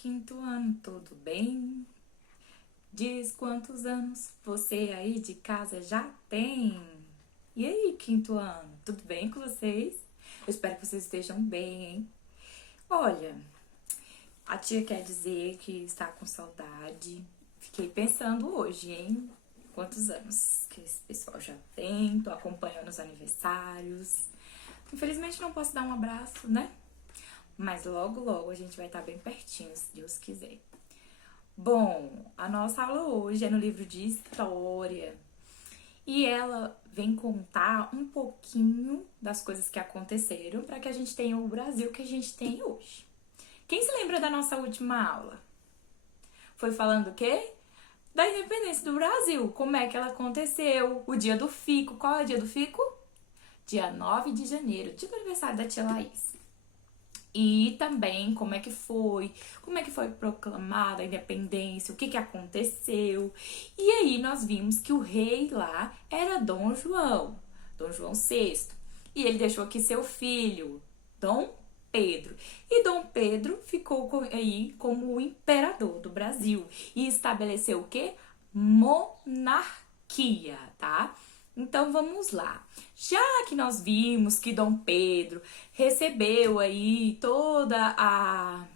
quinto ano, tudo bem? Diz quantos anos você aí de casa já tem? E aí, quinto ano, tudo bem com vocês? Eu espero que vocês estejam bem, hein? Olha, a tia quer dizer que está com saudade. Fiquei pensando hoje, hein? Quantos anos que esse pessoal já tem? Tô acompanhando os aniversários. Infelizmente não posso dar um abraço, né? Mas logo, logo a gente vai estar bem pertinho, se Deus quiser. Bom, a nossa aula hoje é no livro de História. E ela vem contar um pouquinho das coisas que aconteceram para que a gente tenha o Brasil que a gente tem hoje. Quem se lembra da nossa última aula? Foi falando o quê? Da independência do Brasil. Como é que ela aconteceu? O dia do fico. Qual é o dia do fico? Dia 9 de janeiro, dia do aniversário da tia Laís. E também como é que foi proclamada a independência, o que aconteceu. E aí nós vimos que o rei lá era Dom João VI. E ele deixou aqui seu filho, Dom Pedro. E Dom Pedro ficou aí como o imperador do Brasil e estabeleceu o quê? Monarquia, tá? Então vamos lá. Já que nós vimos que Dom Pedro recebeu aí toda a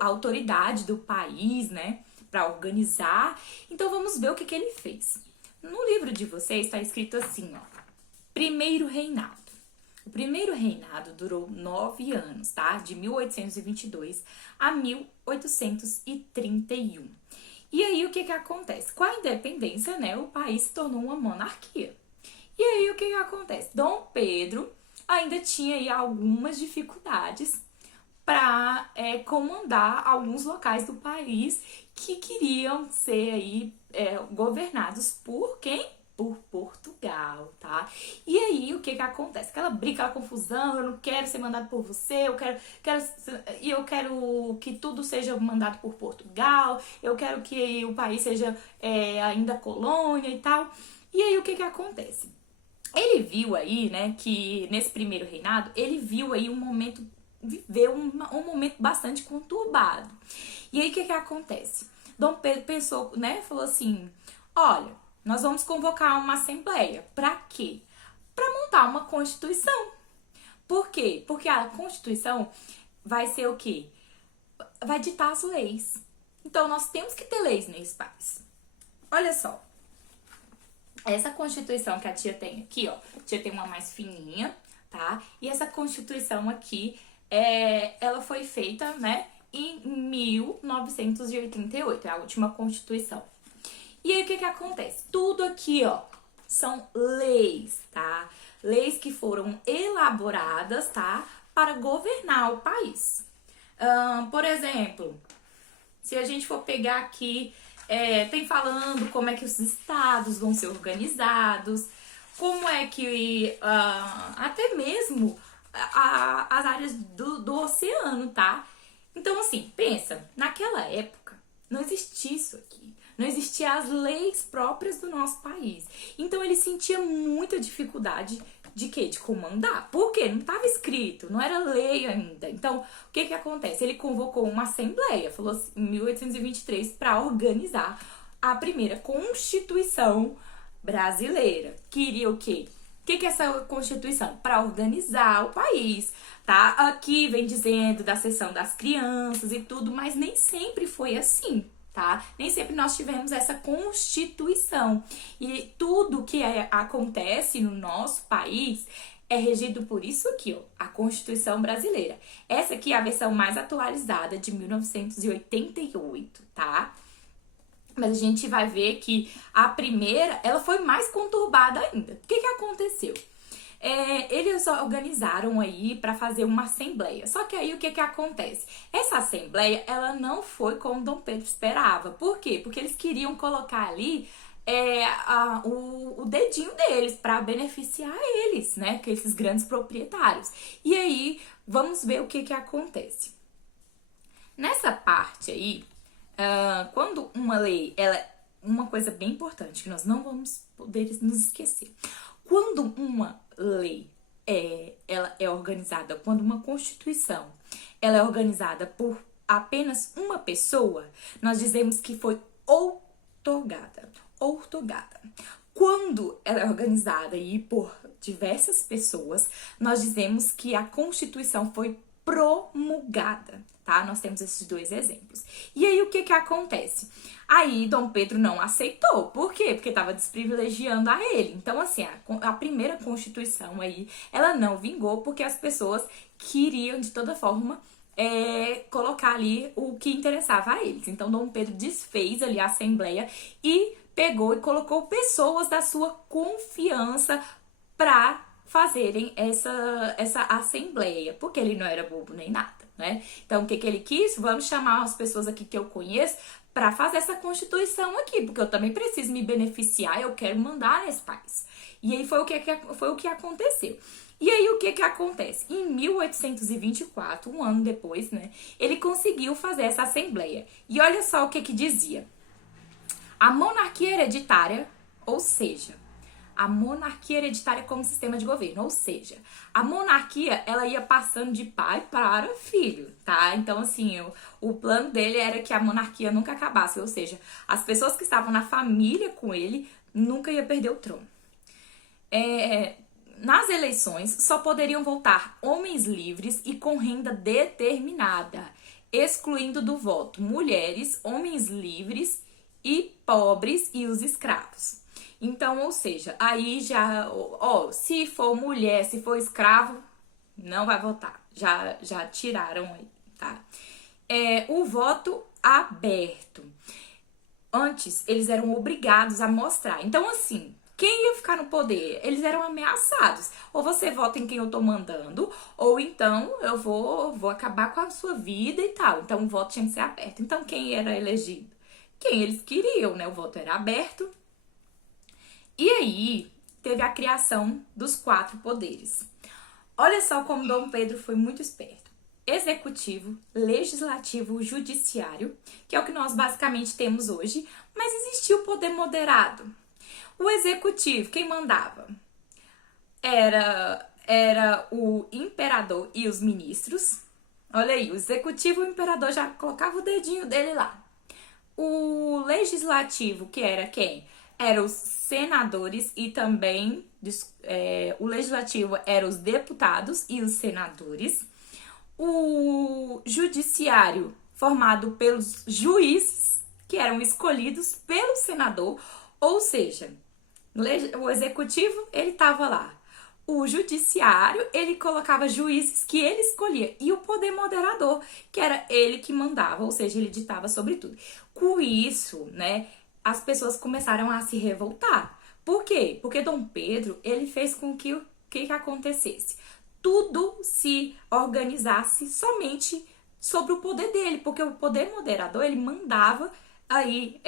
autoridade do país, né, para organizar, então vamos ver o que ele fez. No livro de vocês está escrito assim, ó, primeiro reinado. O primeiro reinado durou 9 anos, tá? De 1822 a 1831. E aí o que acontece? Com a independência, né, o país se tornou uma monarquia. E aí o que acontece? Dom Pedro ainda tinha aí algumas dificuldades para comandar alguns locais do país que queriam ser aí governados por quem? Por Portugal, tá? E aí, o que acontece? Aquela briga, aquela confusão, eu não quero ser mandado por você, eu quero que tudo seja mandado por Portugal, eu quero que o país seja ainda colônia e tal. E aí, o que acontece? Ele viu aí, né, que nesse primeiro reinado, ele viu aí viveu um momento bastante conturbado. E aí, o que acontece? Dom Pedro pensou, né, falou assim, olha, nós vamos convocar uma assembleia. Para quê? Para montar uma constituição. Por quê? Porque a constituição vai ser o quê? Vai ditar as leis. Então, nós temos que ter leis nesse país. Olha só. Essa constituição que a tia tem aqui, ó. A tia tem uma mais fininha, tá? E essa constituição aqui, ela foi feita, né, em 1988. É a última constituição. E aí, o que acontece? Tudo aqui, ó, são leis, tá? Leis que foram elaboradas, tá? Para governar o país. Por exemplo, se a gente for pegar aqui, tem falando como é que os estados vão ser organizados, como é que até mesmo as áreas do oceano, tá? Então, assim, pensa, naquela época não existia isso aqui. Não existiam as leis próprias do nosso país. Então ele sentia muita dificuldade de quê? De comandar. Por quê? Não estava escrito, não era lei ainda. Então, o que acontece? Ele convocou uma assembleia, falou assim, em 1823, para organizar a primeira Constituição brasileira. Queria o quê? O que é essa Constituição? Para organizar o país, tá? Aqui vem dizendo da seção das crianças e tudo, mas nem sempre foi assim. Tá? Nem sempre nós tivemos essa Constituição. E tudo que acontece no nosso país é regido por isso aqui, ó, a Constituição Brasileira. Essa aqui é a versão mais atualizada de 1988, tá? Mas a gente vai ver que a primeira, ela foi mais conturbada ainda. O que aconteceu? Eles organizaram aí para fazer uma assembleia. Só que aí o que acontece? Essa assembleia, ela não foi como Dom Pedro esperava. Por quê? Porque eles queriam colocar ali o dedinho deles para beneficiar eles, né? Que esses grandes proprietários. E aí, vamos ver o que acontece. Nessa parte aí, quando uma lei, uma coisa bem importante que nós não vamos poder nos esquecer. Quando uma lei ela é organizada, quando uma constituição ela é organizada por apenas uma pessoa, nós dizemos que foi outorgada. Outorgada. Quando ela é organizada aí por diversas pessoas, nós dizemos que a Constituição foi promulgada, tá? Nós temos esses dois exemplos. E aí, o que que acontece? Aí, Dom Pedro não aceitou. Por quê? Porque estava desprivilegiando a ele. Então, assim, a primeira Constituição aí, ela não vingou porque as pessoas queriam, de toda forma, colocar ali o que interessava a eles. Então, Dom Pedro desfez ali a Assembleia e pegou e colocou pessoas da sua confiança para fazerem essa assembleia, porque ele não era bobo nem nada, né? Então, o que ele quis? Vamos chamar as pessoas aqui que eu conheço para fazer essa Constituição aqui, porque eu também preciso me beneficiar, eu quero mandar nesse país. E aí foi o que aconteceu. E aí, o que que acontece? Em 1824, um ano depois, né, ele conseguiu fazer essa assembleia. E olha só o que que dizia. A monarquia hereditária, ou seja, a monarquia hereditária como sistema de governo, ou seja, a monarquia, ela ia passando de pai para filho, tá? Então, assim, o plano dele era que a monarquia nunca acabasse, ou seja, as pessoas que estavam na família com ele nunca ia perder o trono. Nas eleições, só poderiam votar homens livres e com renda determinada, excluindo do voto mulheres, homens livres e pobres e os escravos. Então, ou seja, aí já, se for mulher, se for escravo, não vai votar. Já tiraram aí, tá? O voto aberto. Antes, eles eram obrigados a mostrar. Então, assim, quem ia ficar no poder? Eles eram ameaçados. Ou você vota em quem eu tô mandando, ou então eu vou acabar com a sua vida e tal. Então, o voto tinha que ser aberto. Então, quem era elegido? Quem eles queriam, né? O voto era aberto. E aí, teve a criação dos 4 poderes. Olha só como Dom Pedro foi muito esperto. Executivo, legislativo, judiciário, que é o que nós basicamente temos hoje, mas existia o poder moderado. O executivo, quem mandava? Era o imperador e os ministros. Olha aí, o executivo e o imperador já colocava o dedinho dele lá. O legislativo, que era quem? Eram os senadores e também o legislativo eram os deputados e os senadores. O judiciário, formado pelos juízes, que eram escolhidos pelo senador, ou seja, o executivo, ele estava lá. O judiciário, ele colocava juízes que ele escolhia. E o poder moderador, que era ele que mandava, ou seja, ele ditava sobre tudo. Com isso, né, as pessoas começaram a se revoltar. Por quê? Porque Dom Pedro, ele fez com que o que acontecesse? Tudo se organizasse somente sobre o poder dele, porque o poder moderador, ele mandava aí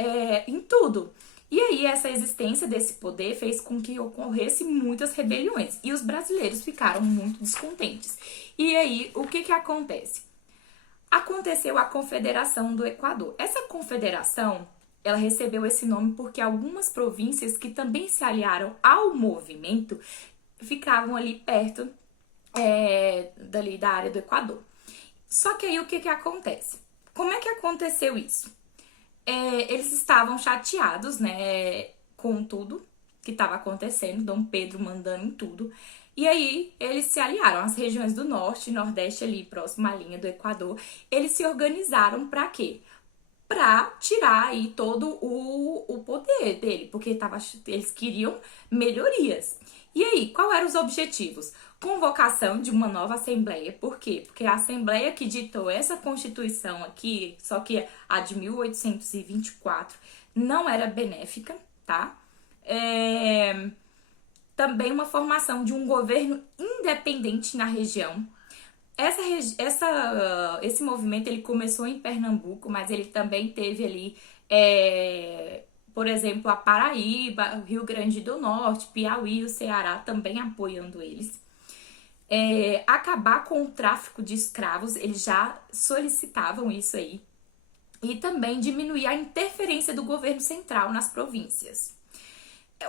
em tudo. E aí, essa existência desse poder fez com que ocorresse muitas rebeliões. E os brasileiros ficaram muito descontentes. E aí, o que acontece? Aconteceu a Confederação do Equador. Essa confederação, ela recebeu esse nome porque algumas províncias que também se aliaram ao movimento ficavam ali perto dali da área do Equador. Só que aí, o que acontece? Como é que aconteceu isso? Eles estavam chateados, né, com tudo que estava acontecendo, Dom Pedro mandando em tudo. E aí, eles se aliaram, as regiões do norte e nordeste ali, próximo à linha do Equador, eles se organizaram para quê? Para tirar aí todo o poder dele, porque eles queriam melhorias. E aí, qual eram os objetivos? Convocação de uma nova Assembleia. Por quê? Porque a Assembleia que ditou essa Constituição aqui, só que a de 1824, não era benéfica, tá? Também uma formação de um governo independente na região. Esse movimento ele começou em Pernambuco, mas ele também teve ali, por exemplo, a Paraíba, Rio Grande do Norte, Piauí e o Ceará também apoiando eles. Acabar com o tráfico de escravos, eles já solicitavam isso aí. E também diminuir a interferência do governo central nas províncias.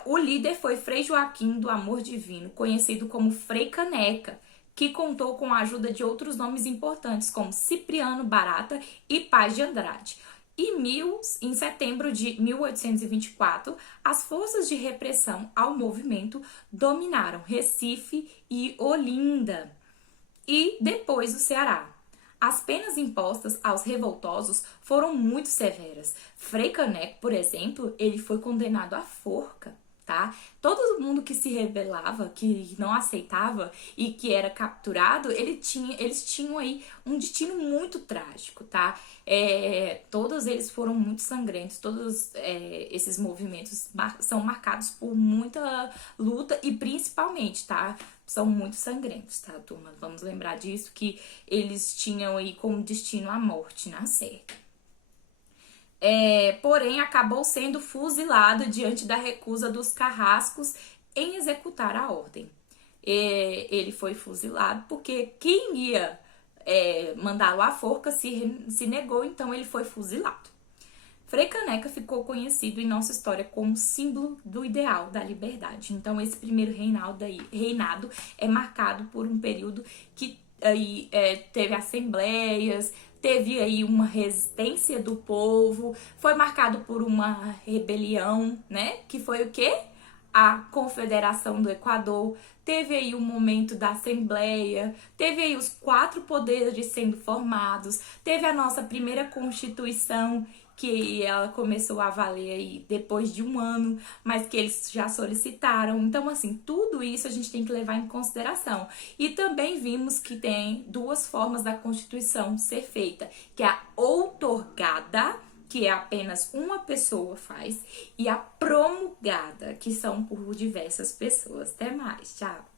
O líder foi Frei Joaquim do Amor Divino, conhecido como Frei Caneca, que contou com a ajuda de outros nomes importantes, como Cipriano Barata e Paz de Andrade. Em setembro de 1824, as forças de repressão ao movimento dominaram Recife e Olinda, e depois o Ceará. As penas impostas aos revoltosos foram muito severas. Frei Caneco, por exemplo, ele foi condenado à forca, tá? Todo mundo que se rebelava, que não aceitava e que era capturado, eles tinham aí um destino muito trágico, tá? Todos eles foram muito sangrentos, todos esses movimentos são marcados por muita luta e principalmente, tá? São muito sangrentos, tá, turma? Vamos lembrar disso, que eles tinham aí como destino a morte na certa. Porém, acabou sendo fuzilado diante da recusa dos carrascos em executar a ordem. Ele foi fuzilado porque quem ia mandá-lo à forca se negou, então ele foi fuzilado. Frei Caneca ficou conhecido em nossa história como símbolo do ideal da liberdade. Então, esse primeiro reinado é marcado por um período que aí, teve assembleias, teve aí uma resistência do povo, foi marcado por uma rebelião, né? Que foi o quê? A Confederação do Equador, teve aí o momento da Assembleia, teve aí os 4 poderes sendo formados, teve a nossa primeira Constituição, que ela começou a valer aí depois de um ano, mas que eles já solicitaram. Então, assim, tudo isso a gente tem que levar em consideração. E também vimos que tem 2 formas da Constituição ser feita, que é a outorgada, que é apenas uma pessoa faz, e a promulgada, que são por diversas pessoas. Até mais, tchau!